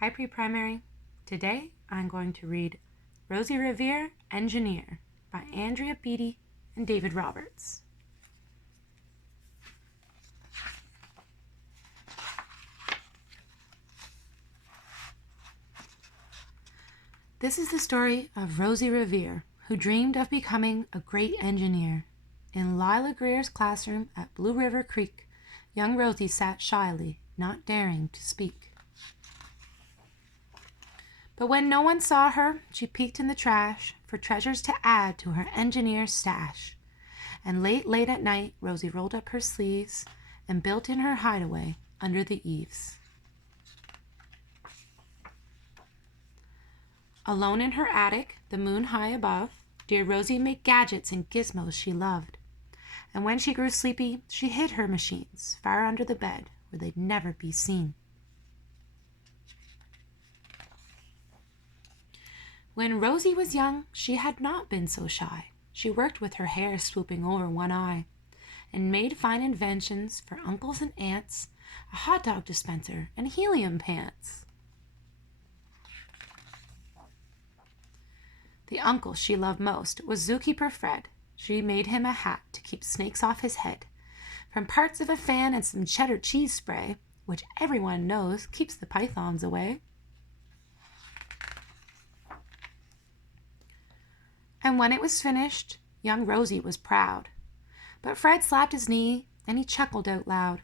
Hi Pre-Primary. Today I'm going to read Rosie Revere, Engineer by Andrea, Beaty, and David Roberts. This is the story of Rosie Revere, who dreamed of becoming a great engineer. In Lila Greer's classroom at Blue River Creek, young Rosie sat shyly, not daring to speak. But when no one saw her, she peeked in the trash for treasures to add to her engineer's stash. And late at night, Rosie rolled up her sleeves and built in her hideaway under the eaves. Alone in her attic, the moon high above, dear Rosie made gadgets and gizmos she loved. And when she grew sleepy, she hid her machines far under the bed where they'd never be seen. When Rosie was young, she had not been so shy. She worked with her hair swooping over one eye and made fine inventions for uncles and aunts, a hot dog dispenser and helium pants. The uncle she loved most was Zookeeper Fred. She made him a hat to keep snakes off his head, from parts of a fan and some cheddar cheese spray, which everyone knows keeps the pythons away. And when it was finished, young Rosie was proud. But Fred slapped his knee, and he chuckled out loud.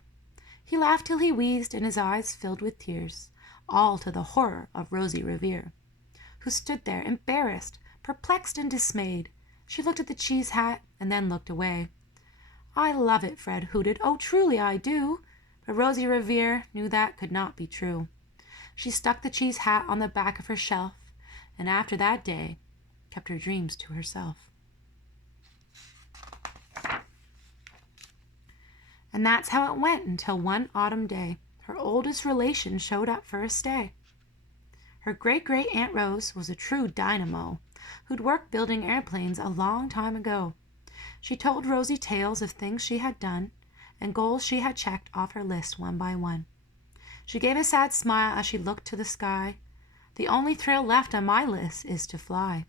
He laughed till he wheezed, and his eyes filled with tears, all to the horror of Rosie Revere, who stood there embarrassed, perplexed, and dismayed. She looked at the cheese hat, and then looked away. "I love it," Fred hooted. "Oh, truly I do." But Rosie Revere knew that could not be true. She stuck the cheese hat on the back of her shelf, and after that day, kept her dreams to herself. And that's how it went until one autumn day her oldest relation showed up for a stay. Her great-great Aunt Rose was a true dynamo who'd worked building airplanes a long time ago. She told Rosie tales of things she had done and goals she had checked off her list one by one. She gave a sad smile as she looked to the sky. "The only thrill left on my list is to fly.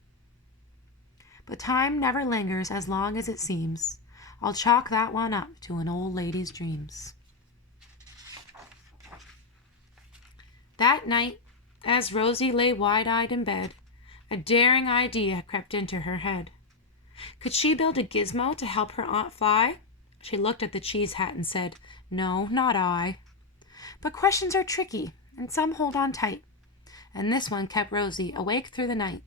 But time never lingers as long as it seems. I'll chalk that one up to an old lady's dreams." That night, as Rosie lay wide-eyed in bed, a daring idea crept into her head. Could she build a gizmo to help her aunt fly? She looked at the cheese hat and said, "No, not I." But questions are tricky, and some hold on tight, and this one kept Rosie awake through the night.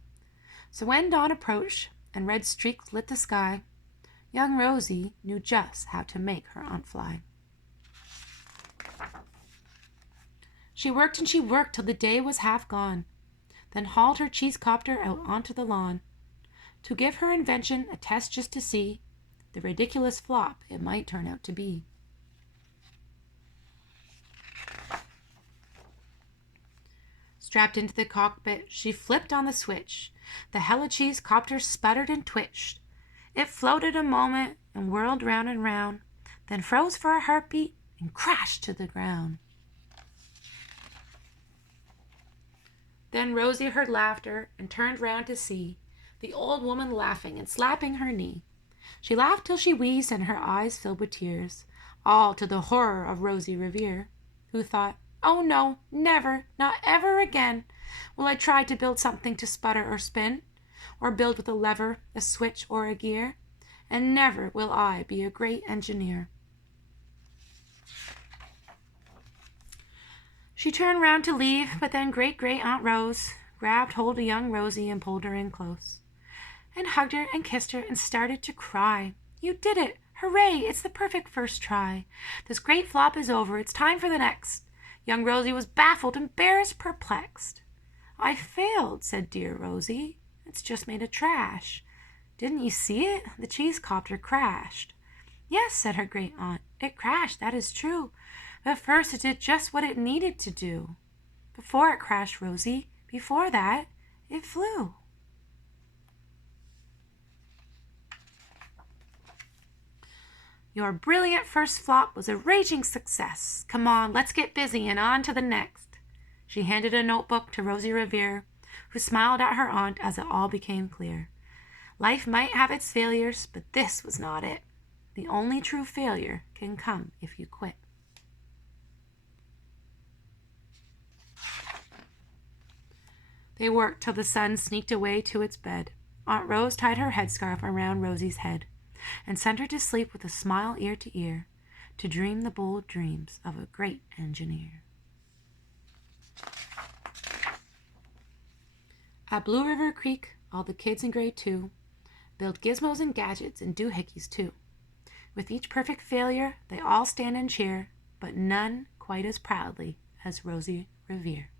So when dawn approached and red streaks lit the sky, young Rosie knew just how to make her aunt fly. She worked and she worked till the day was half gone, then hauled her cheese copter out onto the lawn to give her invention a test just to see the ridiculous flop it might turn out to be. Strapped into the cockpit, she flipped on the switch. The hella cheese copter sputtered and twitched. It floated a moment and whirled round and round, then froze for a heartbeat and crashed to the ground. Then Rosie heard laughter and turned round to see the old woman laughing and slapping her knee. She laughed till she wheezed and her eyes filled with tears, all to the horror of Rosie Revere, who thought, "Oh no, never, not ever again will I try to build something to sputter or spin, or build with a lever, a switch, or a gear, and never will I be a great engineer." She turned round to leave, but then great-great-aunt Rose grabbed hold of young Rosie and pulled her in close, and hugged her and kissed her and started to cry. "You did it! Hooray! It's the perfect first try. This great flop is over. It's time for the next." Young Rosie was baffled, embarrassed, perplexed. "I failed," said dear Rosie. "It's just made of trash. Didn't you see it? The cheese copter crashed." "Yes," said her great aunt, "it crashed, that is true. But first it did just what it needed to do. Before it crashed, Rosie, before that, it flew." "Your brilliant first flop was a raging success. Come on, let's get busy and on to the next." She handed a notebook to Rosie Revere, who smiled at her aunt as it all became clear. Life might have its failures, but this was not it. The only true failure can come if you quit. They worked till the sun sneaked away to its bed. Aunt Rose tied her headscarf around Rosie's head and sent her to sleep with a smile ear to ear, to dream the bold dreams of a great engineer. At Blue River Creek, all the kids in grade 2 build gizmos and gadgets and doohickeys too. With each perfect failure, they all stand and cheer, but none quite as proudly as Rosie Revere.